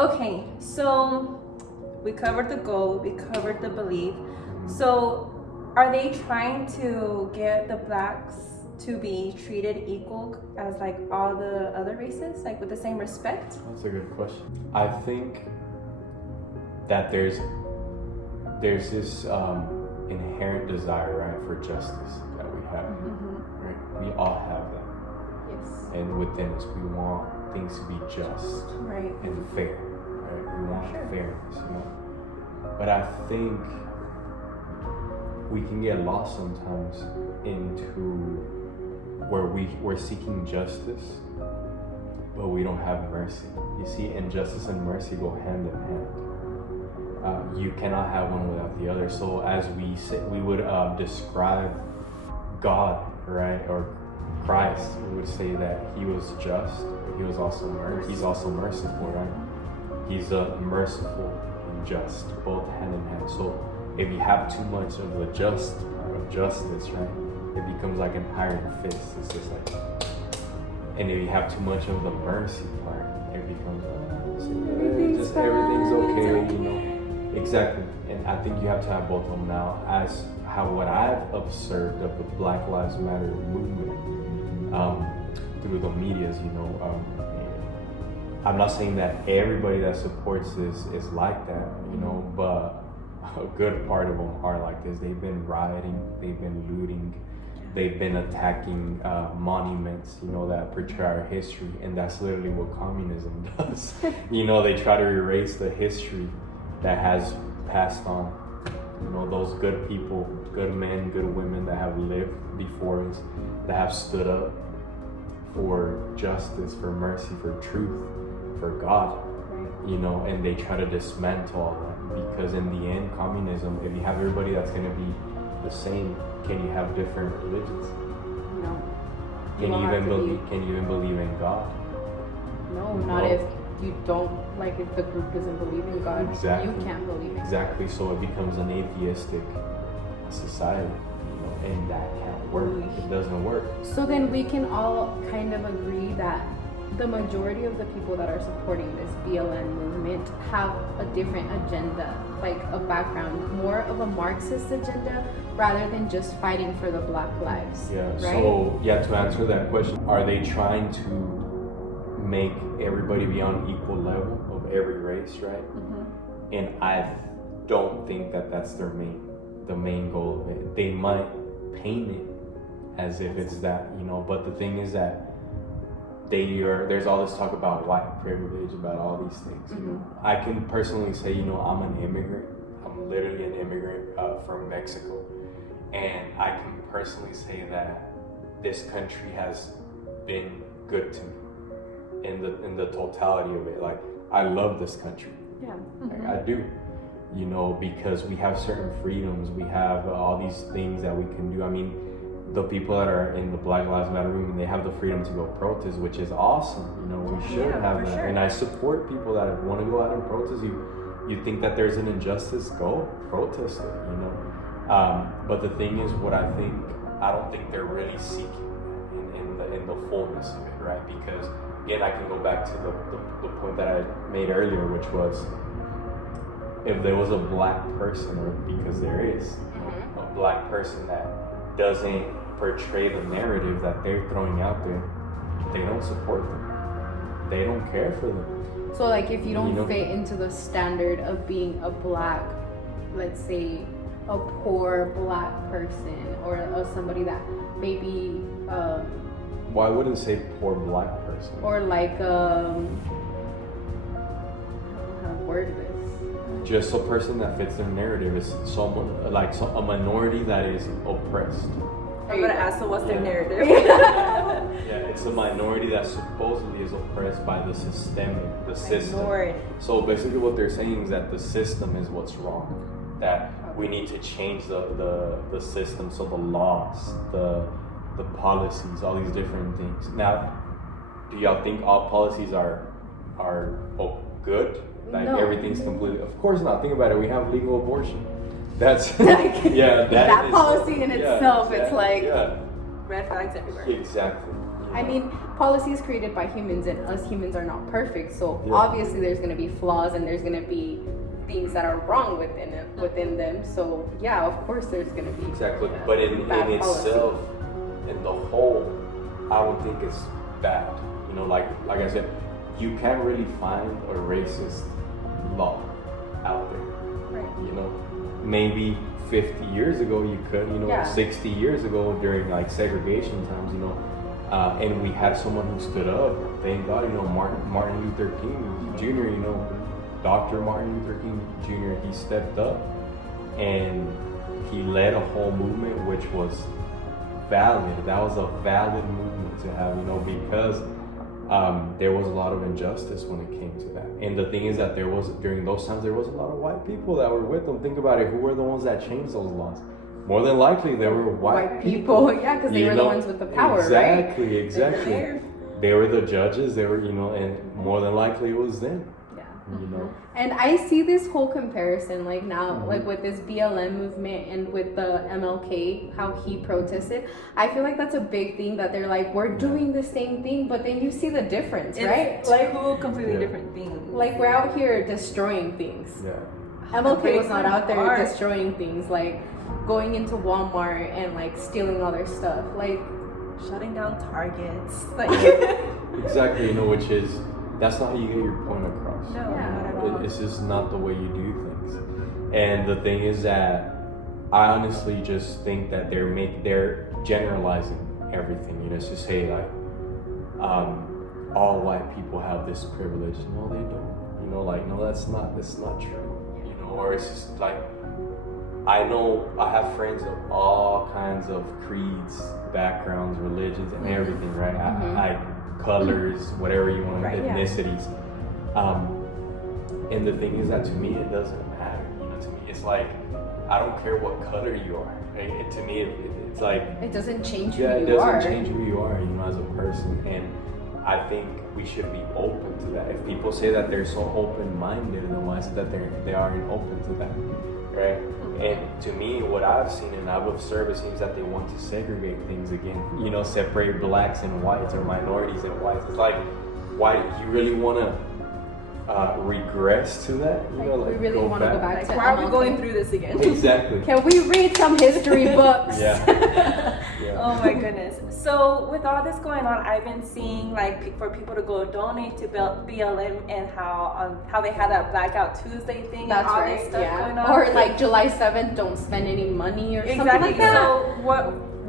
Okay, so we covered the goal, we covered the belief. So are they trying to get the blacks to be treated equal as like all the other races, like with the same respect? That's a good question. I think that there's this inherent desire, right, for justice that we have. Mm-hmm. Right? We all have that. Yes. And within us, we want things to be just Right. and fair. Right? We want Sure. fairness, you know. But I think we can get lost sometimes into where we're seeking justice, but we don't have mercy. You see, and justice and mercy go hand in hand. You cannot have one without the other. So as we say, we would describe God, right, or Christ, we would say that he was just, but he was also he's also merciful, right? He's merciful and just, both hand in hand. So if you have too much of the just part of justice, right, it becomes like an iron fist. It's just like, and if you have too much of the mercy part, it becomes everything's okay, you know. Exactly, and I think you have to have both of them now. As what I've observed of the Black Lives Matter movement through the medias, you know. I'm not saying that everybody that supports this is like that, you know, but a good part of them are like this. They've been rioting, they've been looting, they've been attacking monuments, you know, that portray our history, and that's literally what communism does. You know, they try to erase the history that has passed on. You know, those good people, good men, good women that have lived before us, that have stood up for justice, for mercy, for truth, for God, you know, and they try to dismantle all that, because in the end, communism, if you have everybody that's going to be the same, can you have different religions? No. Can you even believe in God? No, not if you don't, like, if the group doesn't believe in God, exactly. You can't believe in God. Exactly, so it becomes an atheistic society, you know, and that can't work. It doesn't work. So then we can all kind of agree that the majority of the people that are supporting this BLM movement have a different agenda, like a background, more of a Marxist agenda rather than just fighting for the Black lives. Yeah, right? So to answer that question, are they trying to make everybody be on equal level of every race, right? Mm-hmm. And I don't think that that's the main goal of it. They might paint it as if it's that, you know, but the thing is that there's all this talk about white privilege, about all these things, you know. I can personally say, you know, I'm an immigrant. I'm literally an immigrant from Mexico, and I can personally say that this country has been good to me in the totality of it. Like, I love this country. Yeah. Like, I do, you know, because we have certain freedoms. We have all these things that we can do. I mean, the people that are in the Black Lives Matter movement, they have the freedom to go protest, which is awesome. You know, we should have that. Sure. And I support people that want to go out and protest. You think that there's an injustice, go protest it, you know. But the thing is, I don't think they're really seeking in the fullness of it, right? Because again, I can go back to the point that I made earlier, which was, if there was a black person, or because there is a black person that doesn't portray the narrative that they're throwing out there, they don't support them. They don't care for them. So, like, if you don't fit into the standard of being a black, let's say, a poor black person, or somebody that maybe well, I wouldn't say poor black person. Or like I don't know how to word this. Just a person that fits their narrative is someone like a minority that is oppressed. I'm gonna ask them what's their narrative. Yeah, it's a minority that supposedly is oppressed by the system. Minority. So basically, what they're saying is that the system is what's wrong. That we need to change the system, so the laws, the policies, all these different things. Now, do y'all think all policies are good? Like, no. Everything's completely. Of course not. Think about it. We have legal abortion. That's that policy in itself. It's like red flags everywhere. Exactly. I mean, policies created by humans, and us humans are not perfect. So obviously there's going to be flaws, and there's going to be things that are wrong within them. So yeah, of course there's going to be exactly. But in itself, in the whole, I don't think it's bad. You know, like I said, you can't really find a racist law out there. Right. You know, maybe 50 years ago you could, 60 years ago during like segregation times, and we had someone who stood up. Thank God, Martin Luther King Jr., Dr. Martin Luther King Jr., he stepped up and he led a whole movement which was valid. That was a valid movement to have, because there was a lot of injustice when it came to that. And the thing is that during those times, there was a lot of white people that were with them. Think about it. Who were the ones that changed those laws? More than likely, they were white people. Yeah, because they were the ones with the power, exactly, right? Exactly. They were the judges. They were, and more than likely it was them. And I see this whole comparison like now, like with this BLM movement and with the MLK, how he protested. I feel like that's a big thing that they're like, we're doing the same thing, but then you see the difference, right? Like two completely different things. Like we're out here destroying things. Yeah. MLK was not out there destroying things, like going into Walmart and like stealing all their stuff, like shutting down Targets. Like exactly, which is. That's not how you get your point across. No, not at all. It's just not the way you do things. And the thing is that I honestly just think that they're generalizing everything. It's to say like all white people have this privilege. No, they don't. No, that's not true. Or it's just like I have friends of all kinds of creeds, backgrounds, religions, and everything, right? I colors, whatever you want, ethnicities. And the thing is that to me, it doesn't matter. To me, it's like, I don't care what color you are. Right? To me, it's like... It doesn't change who you are. Yeah, it doesn't change who you are, as a person. And I think we should be open to that. If people say that they're so open-minded, then why is it that they aren't open to that? Right? And to me, what I've seen and I've observed, it seems that they want to segregate things again. Separate blacks and whites or minorities and whites. It's like, why do you really want to regress to that? We really want to go back to. Why are we going through this again? Exactly. Can we read some history books? Yeah. Oh my goodness. So with all this going on, I've been seeing like for people to go donate to BLM and how they had that Blackout Tuesday thing. That's and all right. This stuff going on. Or like July 7th, don't spend any money or something like that. So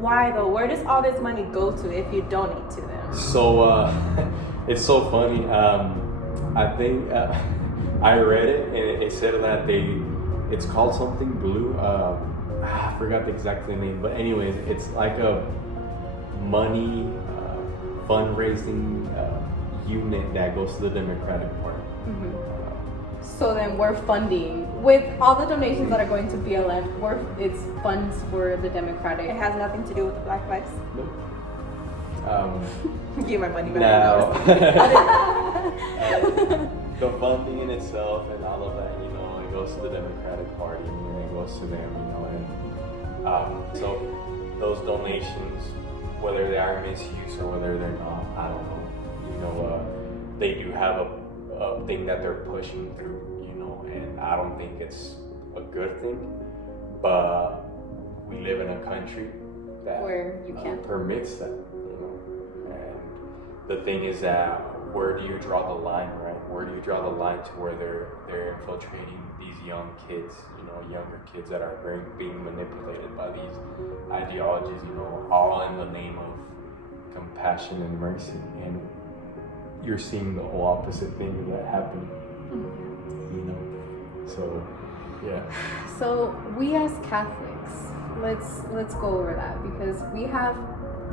why though? Where does all this money go to if you donate to them? So it's so funny. I think I read it and it said that it's called something blue. I forgot the exact name, but anyways, it's like a money fundraising unit that goes to the Democratic Party. So then we're funding with all the donations that are going to BLM. It's funds for the Democratic. It has nothing to do with the Black Lives. Nope. Give my money back. Now, the funding in itself and all of that, it goes to the Democratic Party and it goes to them, and so those donations, whether they are misuse or whether they're not, I don't know. They do have a thing that they're pushing through, and I don't think it's a good thing, but we live in a country that where you can't permits that, and the thing is that where do you draw the line, right? Where do you draw the line to where they're infiltrating these young kids, younger kids that are being manipulated by these ideologies, all in the name of compassion and mercy, and you're seeing the whole opposite thing of that happening. So yeah. So we as Catholics, let's go over that, because we have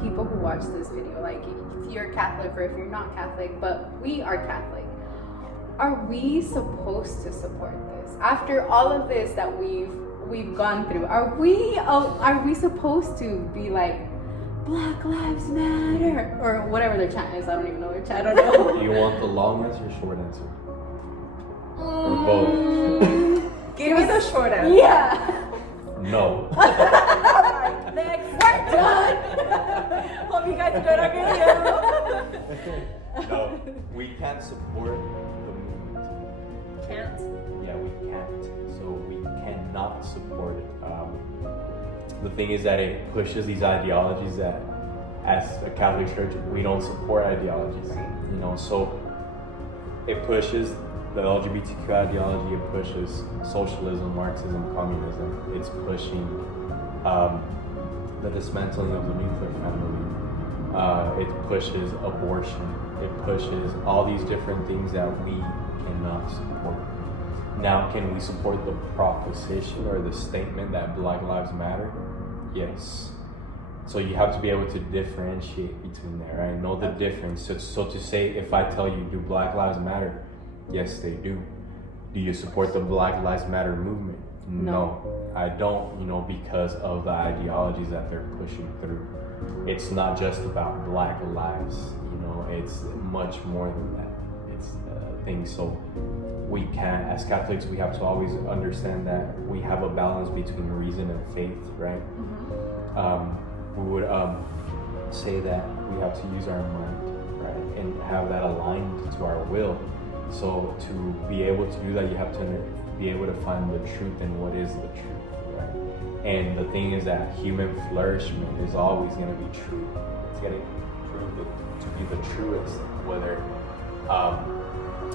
people who watch this video, like if you're Catholic or if you're not Catholic, but we are Catholic. Are we supposed to support this after all of this that we've gone through? Are we supposed to be like Black Lives Matter or whatever their chant is? I don't even know their chant. I don't know. Do you want the long answer or short answer? Or both? Give me the short answer. Yeah. No. Next, we're done. Hope you guys enjoyed our video. No, we can't support the movement. Can't. Yeah, we can't. So we cannot support it. The thing is that it pushes these ideologies that, as a Catholic Church, we don't support ideologies. You know, so it pushes the LGBTQ ideology. It pushes socialism, Marxism, communism. It's pushing the dismantling of the nuclear family. It pushes abortion. It pushes all these different things that we cannot support. Now, can we support the proposition or the statement that Black Lives Matter? Yes. So you have to be able to differentiate between there, right? Know the difference. So to say, if I tell you, do Black Lives Matter? Yes, they do. Do you support the Black Lives Matter movement? No, I don't, you know, because of the ideologies that they're pushing through. It's not just about Black lives, you know, it's much more than that. It's things. So we can't, as Catholics, we have to always understand that we have a balance between reason and faith, right? We would say that we have to use our mind, right, and have that aligned to our will. So to be able to do that, you have to be able to find the truth and what is the truth, right? And the thing is that human flourishment is always going to be true. It's going to prove to be the truest, whether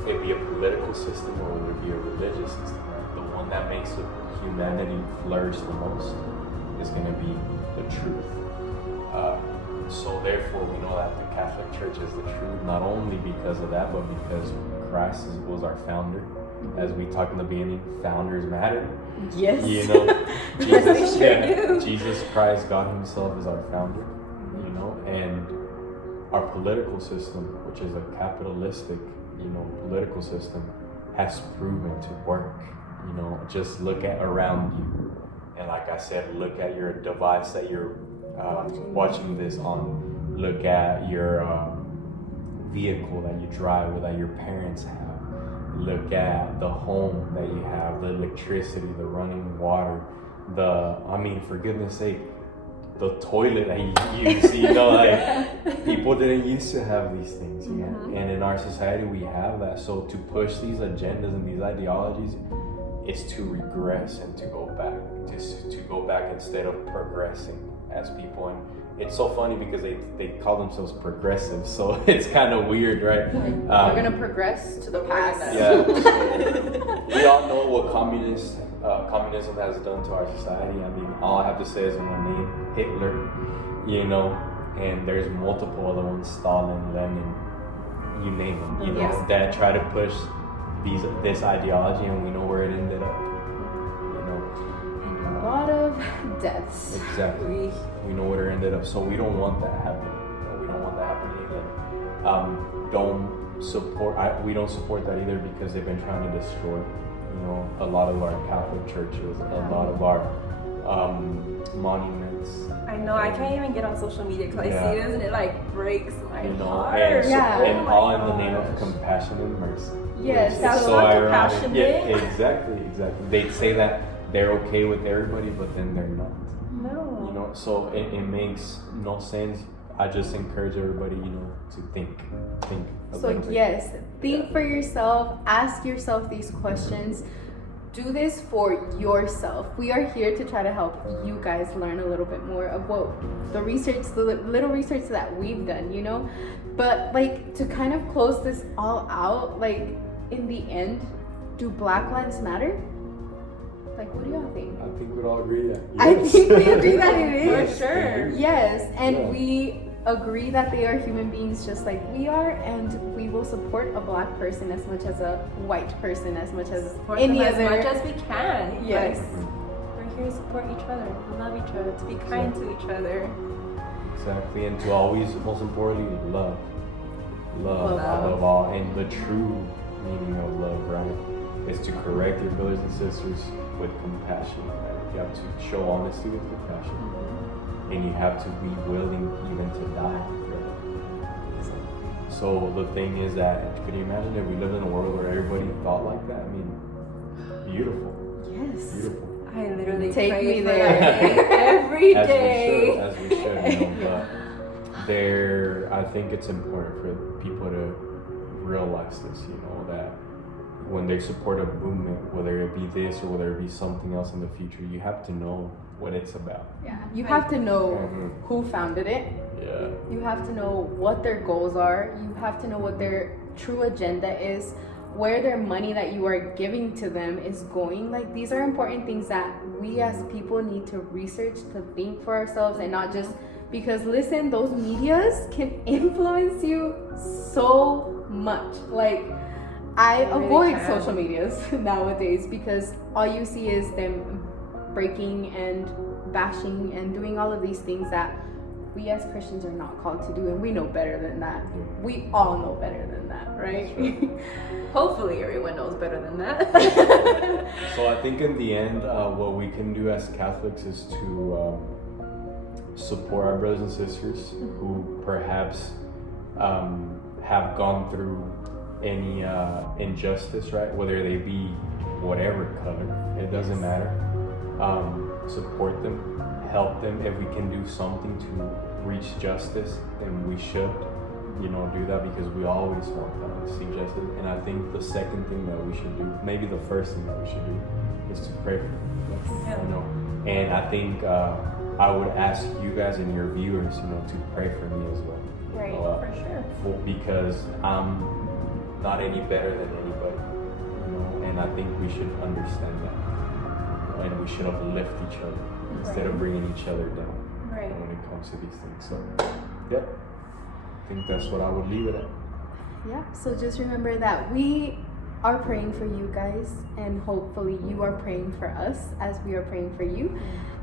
it be a political system or whether it be a religious system. Right? The one that makes humanity flourish the most is going to be the truth. So therefore, we know that the Catholic Church is the truth, not only because of that, but because Christ was our founder. As we talked in the beginning, founders matter. Yes. You know, Jesus, Sure do. Jesus Christ, God Himself, is our founder. You know, and our political system, which is a capitalistic, you know, political system, has proven to work. You know, just look at around you, and like I said, look at your device that you're watching this on. Look at your vehicle that you drive or that your parents have. Look at the home that you have, the electricity, the running water, for goodness sake, the toilet that you use. You know, like, people didn't used to have these things, you know, and in our society we have that. So to push these agendas and these ideologies is to regress and to go back, just to go back instead of progressing as people. And it's so funny because they call themselves progressive, so it's kind of weird, right? We're gonna progress to the past. Yeah. We all know what communism has done to our society. I mean, all I have to say is one name, Hitler, you know, and there's multiple other ones, Stalin, Lenin, you name them, you know, that try to push this ideology, and we know where it ended up, you know. A lot of deaths. Exactly. We know where it ended up, so we don't want that happening. We don't want that happening either. We don't support that either because they've been trying to destroy, you know, a lot of our Catholic churches, a lot of our monuments. I know, I can't even get on social media because I see this and it like breaks my heart. And all in the name of compassion and mercy. Yes, that's so ironic. compassionate. Yeah, exactly. They say that they're okay with everybody, but then they're not. No. You know, so it makes no sense. I just encourage everybody, you know, to think. So yes, think for yourself, ask yourself these questions. Do this for yourself. We are here to try to help you guys learn a little bit more of what the little research that we've done, you know? But like, to kind of close this all out, like, in the end, do Black Lives Matter? Like, what do y'all think? I think we'd all agree that. Yes. I think we agree that it is. For sure. Yes, and we agree that they are human beings just like we are, and we will support a Black person as much as a white person, as much as Support any them other. as much as we can. Yes. We're here to support each other, to love each other, to be kind to each other. Exactly, and to always, most importantly, love above all. And the true meaning of love, right, is to correct your brothers and sisters with compassion. Right? You have to show honesty with compassion, and you have to be willing even to die for it. So the thing is that, could you imagine if we lived in a world where everybody thought like that? I mean, beautiful. Yes. Beautiful. I literally Take pray me for there. that day every day. As we should, you know, I think it's important for people to realize this, you know, that when they support a movement, whether it be this or whether it be something else in the future, you have to know what it's about. Yeah, you have to know Mhm. who founded it. Yeah. You have to know what their goals are. You have to know what their true agenda is, where their money that you are giving to them is going. Like, these are important things that we as people need to research, to think for ourselves, and not just because, listen, those medias can influence you so much. Like, I They really avoid can. social medias nowadays because all you see is them breaking and bashing and doing all of these things that we as Christians are not called to do, and we know better than that. We all know better than that, right? Hopefully everyone knows better than that. So I think in the end, what we can do as Catholics is to support our brothers and sisters who perhaps have gone through any injustice, right? Whether they be whatever color, it doesn't matter. Support them, help them. If we can do something to reach justice, then we should, you know, do that, because we always want to see justice. And I think the second thing that we should do, maybe the first thing that we should do, is to pray for them. Yeah. You know, and I think I would ask you guys and your viewers, you know, to pray for me as well. Right, for sure. Because I'm not any better than anybody, you know, and I think we should understand that, and we should uplift each other instead of bringing each other down Right. when it comes to these things. So, yeah, I think that's what I would leave it at. Yeah, so just remember that we are praying for you guys, and hopefully you are praying for us as we are praying for you.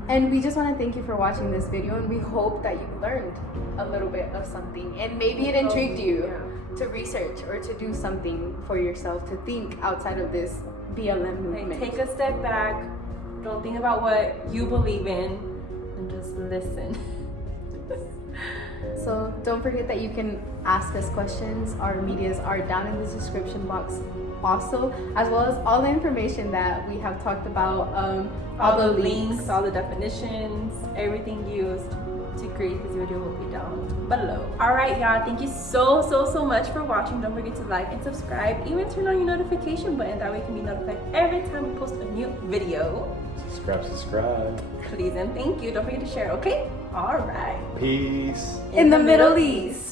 And we just want to thank you for watching this video, and we hope that you learned a little bit of something, and maybe it intrigued you to research or to do something for yourself, to think outside of this BLM movement. Like, take a step back. Don't think about what you believe in, and just listen. So don't forget that you can ask us questions. Our medias are down in the description box also, as well as all the information that we have talked about, All the links, all the definitions, everything used to create this video will be down below. All right, y'all. Thank you so much for watching. Don't forget to like and subscribe. Even turn on your notification button. That way you can be notified every time we post a new video. Subscribe. Please and thank you. Don't forget to share, okay? All right. Peace. in the Middle East.